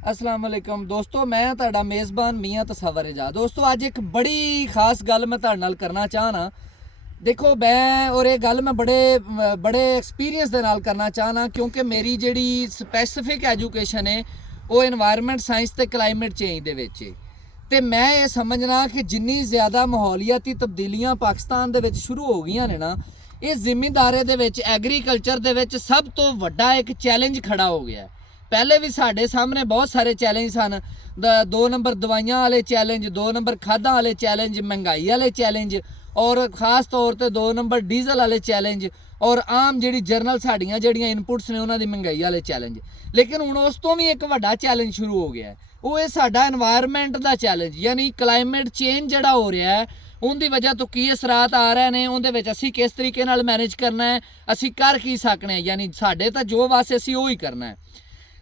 अस्सलाम वालेकुम दोस्तों, मैं तुहाडा मेज़बान मियाँ तसव्वुर रज़ा। दोस्तों अज एक बड़ी खास गल मैं तुहाडे नाल करना चाहना। देखो मैं और ये गल मैं बड़े एक्सपीरियंस दे नाल करना चाहना, क्योंकि मेरी जिहड़ी स्पैसिफिक एजुकेशन है वो एनवायरनमेंट साइंस ते क्लाइमेट चेंज दे विच है। ते मैं ये समझना कि जिन्नी ज़्यादा माहौलियाती तब्दीलियां पाकिस्तान दे विच शुरू हो गई ने ना, ये जिमींदारे दे विच एग्रीकल्चर दे विच सब तो वड्डा एक चैलेंज खड़ा हो गया है। पहले भी साढ़े सामने बहुत सारे चैलेंज सन। 2 नंबर दवाइयां वाले चैलेंज, 2 नंबर खादां वाले चैलेंज, महंगाई वाले चैलेंज और खास तौर पर 2 नंबर डीजल वाले चैलेंज और आम जी जरनल साड़ियाँ जड़ियाँ इनपुट्स ने उन्होंने महंगाई वाले चैलेंज। लेकिन हुण उस तो भी एक वड्डा चैलेंज शुरू हो गया है, वो है साडा एनवायरनमेंट का चैलेंज, यानी क्लाइमेट चेंज जिहड़ा हो रहा है उनकी वजह तो की असरात आ रहे हैं, उनदे विच असीं किस तरीके नाल मैनेज करना है, असीं कर की सकने, यानी साडे तां जो वास्ते असीं वो ही करना है।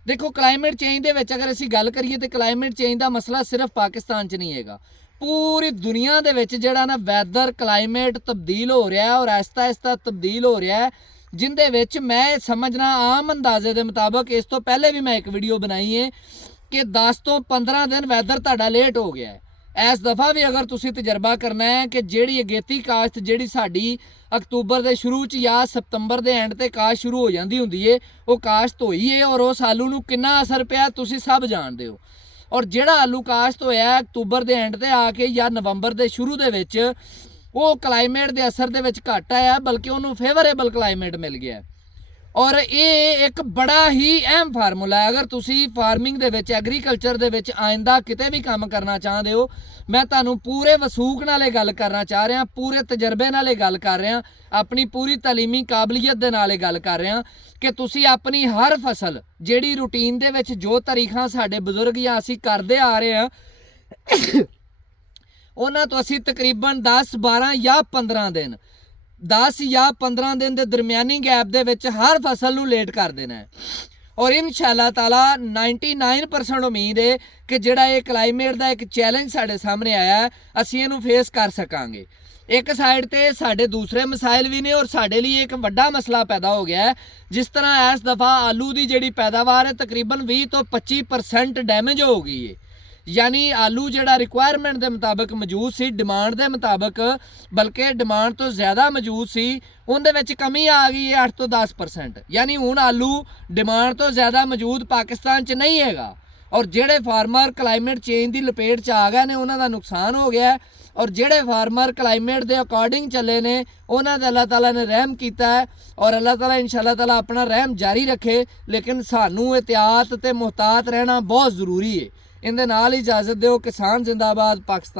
देखो क्लाइमेट चेंज दे विच अगर असीं गल करिए तो क्लाइमेट चेंज का मसला सिर्फ पाकिस्तान च नहीं है, पूरी दुनिया दे विच जिहड़ा ना वैदर क्लाइमेट तब्दील हो रहा है और आहिस्ता आहिस्ता तब्दील हो रहा है, जिंदे विच मैं समझना आम अंदाजे के मुताबिक इस तो पहले भी मैं एक वीडियो बनाई है कि 10 तो 15 दिन वैदर तुहाडा लेट हो गया है। इस दफ़ा भी अगर तुसीं तजर्बा करना है कि जिहड़ी अगेती काश्त जिहड़ी साडी अक्तूबर के शुरू च या सितंबर के एंड ते काश्त शुरू हो जाती हुंदी है, वो काश्त होई है और उस आलू नूं किन्ना असर पिया तुसीं सब जानते हो। और जिहड़ा आलू काश्त होया अक्तूबर के एंड ते आके या नवंबर के शुरू दे विच वो क्लाइमेट के असर दे विच घट आया, बल्कि उन्होंने फेवरेबल क्लाइमेट मिल गया। और ये एक बड़ा ही अहम फार्मूला है। अगर तुसी फार्मिंग दे विच एग्रीकल्चर दे विच आइंदा किते भी काम करना चाहते हो, मैं तुहानूं पूरे वसूख नाल गल करना चाह रहा, पूरे तजर्बे नाल गल कर रहा, अपनी पूरी तलीमी काबलियत दे नाल गल कर रहा कि तुसी अपनी हर फसल जिहड़ी रूटीन दे विच जो तरीखा साडे बजुर्ग या असीं करदे आ रहे हैं उन्हां तो असीं तकरीबन 10 12 या 15 दिन 10 या 15 दिन के दरम्यानी गैप दे विच हर फसल नूं लेट कर देना है। और इंशाअल्लाह ताला 99% उम्मीद है कि जिहड़ा ये क्लाइमेट का एक चैलेंज साडे सामने आया है असीं इहनूं फेस कर सकांगे। एक साइड ते साडे दूसरे मसाइल भी ने और साडे लिए एक वड्डा मसला पैदा हो गया है। जिस तरह इस दफ़ा आलू की जिहड़ी पैदावार है तकरीबन 20 तो 25% डैमेज हो गई है, यानी आलू जिहड़ा रिक्वायरमेंट के मुताबिक मौजूद सी, डिमांड के मुताबिक बल्कि डिमांड तो ज़्यादा मौजूद सी, उनदे विच कमी आ गई है 8 तो 10%। यानी हुण आलू डिमांड तो ज़्यादा मौजूद पाकिस्तान च नहीं हैगा और जिहड़े फार्मर क्लाइमेट चेंज की लपेट च आ गए ने उन्हां दा नुकसान हो गया है। और जिहड़े फार्मर क्लाइमेट के अकॉर्डिंग चले ने उन्हां ते अल्लाह ताला ने रहम किया है और अल्लाह ताला इंशाअल्लाह ताला अपना रहम जारी रखे। लेकिन सानू एहतियात ते मुहतात रहना बहुत ज़रूरी है। इहदे नाल इजाज़त दिओ। किसान जिंदाबाद, पाकिस्तान।